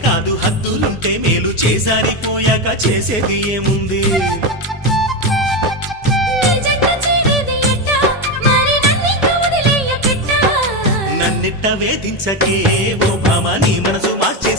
కాదు హద్దులుంటే మేలు చేసారిపోయాక చేసేది ఏముంది నన్నిట్ట వేధించకే ఓ భామ నీ మనసు మార్చే